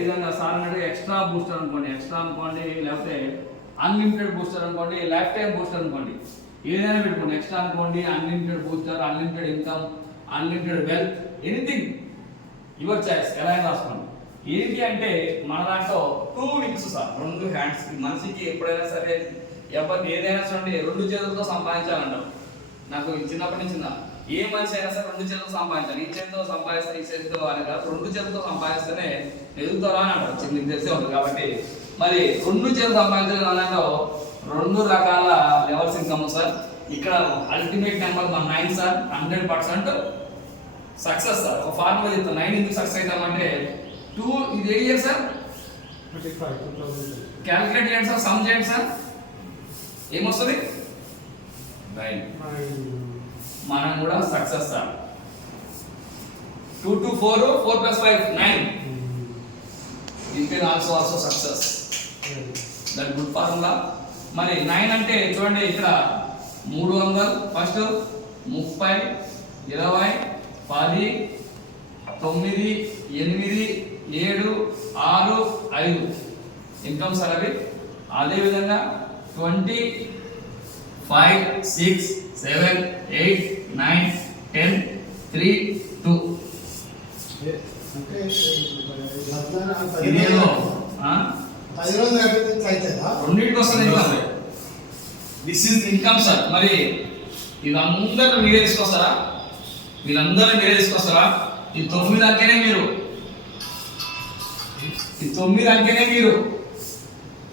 విధంగా సార్ అన్నట్టు extra booster అనుకోండి, లేకపోతే అన్లిమిటెడ్ బూస్టర్ అనుకోండి, లైఫ్ టైం బూస్టర్ అనుకోండి, ఏదైనా పెట్టుకోండి. ఎక్స్ట్రా అనుకోండి, unlimited booster, unlimited income, unlimited wealth, anything your choice, ఎలా అయినా రాసుకోండి. ఏంటి అంటే మన దాంట్లో 2 వింగ్స్ సార్, 2 హ్యాండ్స్. మనిషికి ఎప్పుడైనా సరే ఎవరిని ఏదైనా చూడండి 2 చేతులతో సంపాదించాలంటారు. నాకు చిన్నప్పటి నుంచి ఏ మనిషి అయినా సరే 2 చేతులతో సంపాదించాలి. ఈ చేతితో సంపాదిస్తే ఈ చేతితో అని కాదు, 2 చేతులతో సంపాదిస్తేనే ఎదుగుతారా అని అంటారు. మీకు తెలిసే ఉంటుంది. కాబట్టి మరి 2 చేతులు సంపాదించాలి దాంట్లో 2 రకాల లెవెల్స్ ఇన్కమ్ సార్. ఇక్కడ ultimate number 9 sir, 100% success sir. ఒక ఫార్ములా చెప్తాను, 9 ఎందుకు సక్సెస్ అవుతామంటే 2 ఇది ఏ ఇయర్ సార్? 35 క్యాలిక్యులేట్ చేయండి సార్, సమ్ చేయండి సార్, ఏమొస్తుంది? 9. మనం కూడా success sir. 2 to 4, 4 plus 5 9. You can also success. That good formula. మరి 9 అంటే చూడండి ఇక్కడ 300 ఫస్ట్ 30 20 10 9 8 7 6 5 ఇన్కమ్ సార్ అవి. అదే విధంగా 20 5 6 7 8 9 10 3 2 ఇదేదో రెండింటికి వస్తుంది income. This is income sir. మరి ఇదందరూ మీరే తీసుకొస్తారా? వీళ్ళందరూ మీరే తీసుకొస్తారా? ఈ 9 అంకెనే మీరు, ఈ 9 అంకెనే మీరు,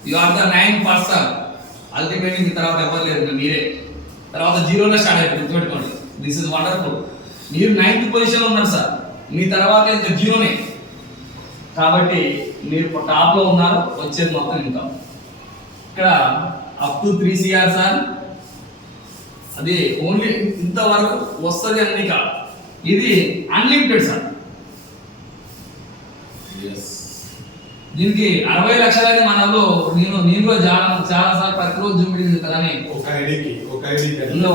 you are the 9 person. Ultimately మీ తర్వాత ఎవరు లేరు, మీరే. తర్వాత 0లో స్టార్ట్ అయిపోయింది, గుర్తుపెట్టుకోండి. This is wonderful. మీరు 9th పొజిషన్లో ఉన్నారు సార్, మీ తర్వాత ఇంకా 0నే. కాబట్టి మీరు టాప్లో ఉన్నారు, వచ్చేది మొత్తం ఇన్కమ్. ఇక్కడ అప్ టు 3 CR సార్, అది ఓన్లీ ఇంతవరకు వస్తుంది అన్ని కాదు, ఇది అన్లిమిటెడ్ సార్. దీనికి 60 లక్షలని మనలో నేను కూడా చాలా సార్ ప్రతిరోజు చూపించింది కదా.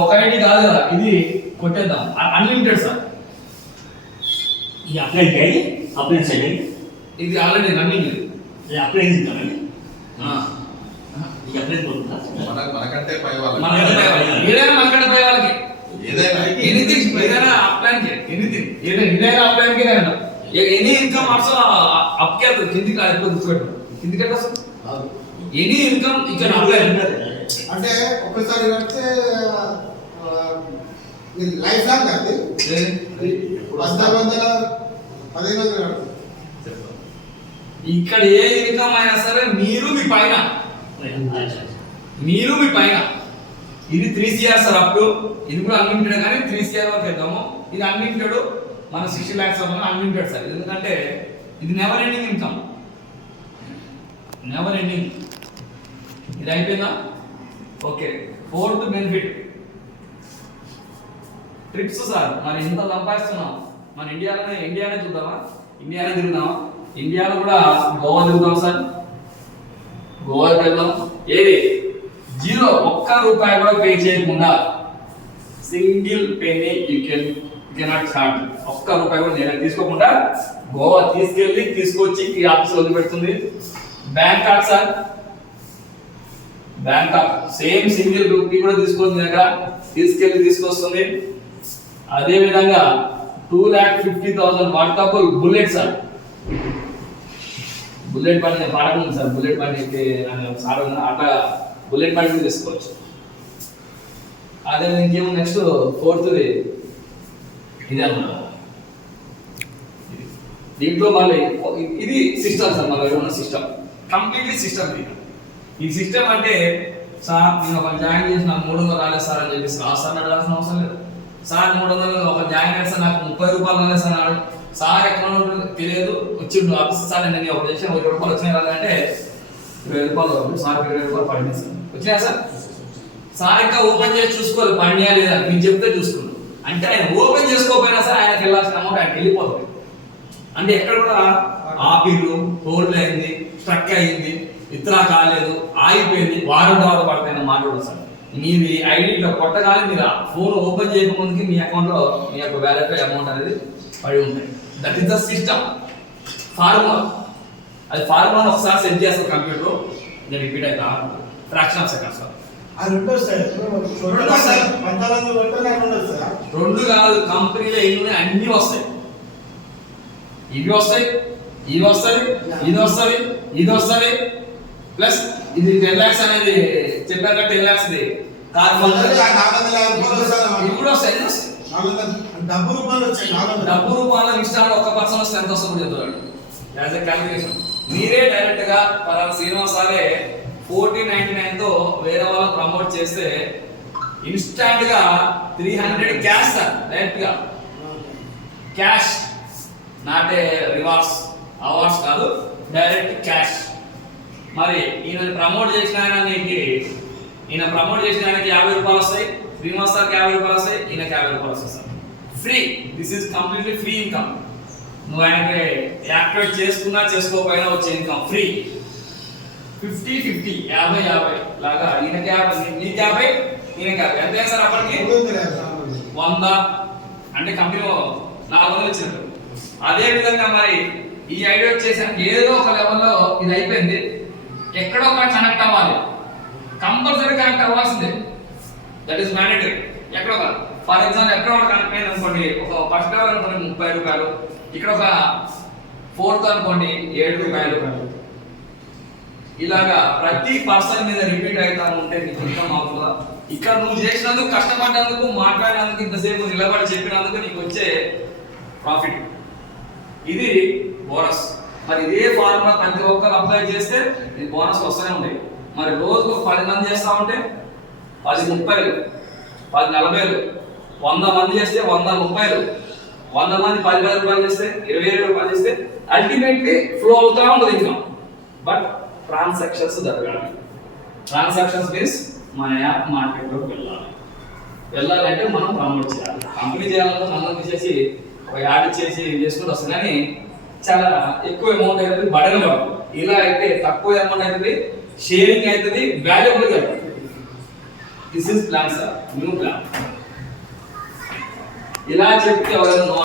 ఒక ఐడి కాదు కదా, ఇది కొట్టేద్దాం. Unlimited sir. ఈ అప్లై చేయాలి, అప్లై చేయాలి. ఇది ఆల్రెడీ రన్నింగ్. ఇది అప్లై చేయాలి. అప్లై పోతుందా? మనకంటే పై వాళ్ళకి, ఏదైనా మనకంటే పై వాళ్ళకి, ఎనీథింగ్, ఏదైనా అప్లైన్కి, ఎనీథింగ్, ఏదైనా అప్లైన్కి, ఏదైనా ఎనీ ఇన్కమ్ ఆల్సో అప్కి వెళ్తుంది. కిందికి ఎప్పుడు గుర్తుపెట్టు, కిందికి ఎట్లా వస్తుంది? ఎనీ ఇన్కమ్ ఇక్కడ అప్లై అంటే ఒక్కసారి కడితే లైఫ్ లాంగ్ అది 1415 ఇక్కడ ఏ ఇన్కమ్ అయినా సరే మీరు మీ పైన, మీరు మీ పైన. ఇది 3 CR సార్ అప్ టు. ఇది కూడా అన్లిమిటెడ్, కానీ 3 CR వరకు వెళ్తాము. ఇది అన్లిమిటెడ్, మన 60 lakhs అన్లిమిటెడ్ సార్. ఎందుకంటే ఇది never ending income, never ending. ఇది అయిపోయిందా? Okay. 4th benefit trips sir. మరి ఇంత సంపాదిస్తున్నాం, మన ఇండియానే చూద్దామా? ఇండియానే తిరుగుదామా? ఇండియాలో కూడా గోవా తిరుగుదాం సార్. గోవాకి వెళ్దాం. ఏది 0 ఒక్క రూపాయి కూడా పే చేయకుండా, single penny you cannot start. ఒక్క రూపాయి కూడా నేను తీసుకోకుండా గోవా తీసుకొచ్చి ఈ ఆఫీస్లో వదిలిపెడుతుంది. Bangkok sir, Bangkok same single rupee కూడా తీసుకొని దగ్గర తీసుకొస్తుంది. అదే విధంగా 2,50,000 వాటబుల్ బుల్లెట్ సార్. బుల్లెట్ బండి పాడకుండా సార్, బుల్లెట్ బండి సార్ అట్లా బుల్లెట్ బండి కూడా తీసుకోవచ్చు. అదే ఇంకేమో నెక్స్ట్ 4th ఇది అన్నమాట. దీంట్లో మళ్ళీ ఇది సిస్టమ్ సార్, మన ఉన్న సిస్టమ్ కంప్లీట్లీ సిస్టమ్. ఈ సిస్టమ్ అంటే సార్ నేను ఒక జాయిన్ చేసి నాకు 300 రాలేదు సార్ అని చెప్పేసి సార్ అడగాల్సిన అవసరం లేదు. సార్ 300 ఒక జాయిన్ అయితే సార్ నాకు 30 రూపాయలు రాలేదు సార్ అన్నాడు. సార్ ఎక్కడ ఉంటుంది తెలియదు, వచ్చిండు ఆఫీస్ సార్ నేను ఒక చేసిన 20 రూపాయలు వచ్చినాయి రాదంటే 20 రూపాయలు సార్ 20 రూపాయలు పడింది సార్. వచ్చినాయా సార్? సార్ ఇంకా ఓపెన్ చేసి చూసుకోవాలి పడినాయా లేదా, మీకు చెప్తే చూసుకున్నాను. అంటే ఆయన ఓపెన్ చేసుకోకపోయినా సరే ఆయనకి వెళ్ళాల్సిన అమౌంట్ ఆయనకి వెళ్ళిపోతుంది. అంటే ఎక్కడ కూడా ఆపిల్లు హోల్డ్ అయింది, స్ట్రక్ అయింది, ఇతర కాలేదు, ఆగిపోయింది, వారం తర్వాత పడతాయని మాట్లాడదు సార్. మీది ఐడి ఇట్లా కొట్టగానే మీరు ఫోన్ ఓపెన్ చేయకముందుకి మీ అకౌంట్లో మీ యొక్క వ్యాలెట్ అమౌంట్ అనేది పడి ఉంటాయి. That is the system formula. అది ఫార్ములా ఒకసారి సెట్ చేస్తారు కంప్యూటర్, ఇది రిపీట్ అవుతా ఫ్రాక్షన్ ఆఫ్ సెకండ్స్. అది రెండు వస్తాయి. రెండు వస్తాయి. 14 కొడితే నాకు రెండు వస్తాయా? రెండు కాదు, కంపెనీలో ఎన్ని అన్ని వస్తాయి. ఇవి వస్తాయి, ఇవి వస్తుంది, ఇది వస్తుంది, ఇది వస్తుంది, ప్లస్ ఇది 10 lakhs అనేది చెప్పారు కదా, 10 lakhs ది కార్ ఫండ్ 450 రూపాయలు వస్తాయి. ఇప్పుడు వస్తాయి, ఎన్ని వస్తాయి? 400 డబ్బు రూపాయలు వచ్చాయి. 400 డబ్బు రూపాయల ఇష్టాలు ఒక పర్సన్ వస్తే ఎంత వస్తుంది చెప్తాడు యాజ్ ఎ క్యాలిక్యులేషన్. మీరే డైరెక్ట్ గా పలానా శ్రీనివాస్ సారే 1499 తో వేరే వాళ్ళని ప్రమోట్ చేస్తే ఇన్స్టాంట్ గా 300 క్యాష్ సార్, డైరెక్ట్ గా cash, not a rewards awards కాదు, డైరెక్ట్ క్యాష్. మరి ఈయన ప్రమోట్ చేసిన ఆయనకి, ఈయన ప్రమోట్ చేసిన ఆయనకి 50 రూపాయలు వస్తాయి, శ్రీనివాస్ సార్కి 50 రూపాయలు వస్తాయి, ఈయనకి 50 రూపాయలు వస్తాయి sir. Free, this is completely free income. నువ్వు ఆయనకి యాక్టివేట్ చేసుకున్నా చేసుకోకపోయినా వచ్చే ఇన్కమ్ ఫ్రీ. 50-50, 50-50 లాగా ఈయనకి 50, నీకు 50, ఈయనకి 50. ఎంత సార్ అప్పటికి? 100 అంటే కంపెనీ 400 ఇచ్చినట్టు. అదే విధంగా మరి ఈ ఐడియా వచ్చేసరికి ఏదో ఒక లెవెల్లో ఇది అయిపోయింది, ఎక్కడో ఒక కనెక్ట్ అవ్వాలి, కంపల్సరీ కనెక్ట్ అవ్వాల్సిందే, దట్ ఈస్ మ్యాండేటరీ. ఎక్కడో ఒక ఫర్ ఎగ్జాంపుల్ ఎక్కడో ఒక కనెక్ట్ అయింది అనుకోండి, ఒక ఫస్ట్ లెవెల్ అనుకోండి 30 రూపాయలు, ఇక్కడ ఒక 4th అనుకోండి 7 రూపాయలు. ఇలాగా ప్రతి పర్సన్ మీద రిపీట్ అవుతా ఉంటే నీకు ఇన్కమ్ అవుతుందా? ఇక్కడ నువ్వు చేసినందుకు, కష్టపడ్డందుకు, మాట్లాడినందుకు, ఇంతసేపు నిలబడి చెప్పినందుకు నీకు వచ్చే ప్రాఫిట్, ఇది బోనస్. మరి ఇదే ఫార్ములా ప్రతి ఒక్కరు అప్లై చేస్తే ఇది బోనస్ వస్తూనే ఉంది. మరి రోజుకు 10 మంది చేస్తా ఉంటే 10 30, 10 40, 100 మంది చేస్తే 100 30, 100 మంది 10,000 రూపాయలు చేస్తే 20,000 రూపాయలు చేస్తే అల్టిమేట్లీ ఫ్లో అవుతా ఉంటుంది ఇన్కమ్. బట్ ట్రాన్సాక్షన్స్ జరగాలి. ట్రాన్సాక్షన్స్ మీన్స్ మన యాప్ మార్కెట్లోకి వెళ్ళాలంటే మనం ప్రమోట్ చేయాలి. కంపెనీ చేయాలంటే మనం తీసేసి ఒక యాడ్ ఇచ్చేసి చేసుకుంటూ వస్తుంది, కానీ చాలా ఎక్కువ అమౌంట్ అవుతుంది, బడన్ కాదు. ఇలా అయితే తక్కువ అమౌంట్ అవుతుంది, షేరింగ్ అవుతుంది, వాల్యుబుల్ అవుతుంది. This is plan sir, new plan. ఇలా చెప్తే ఎవరైనా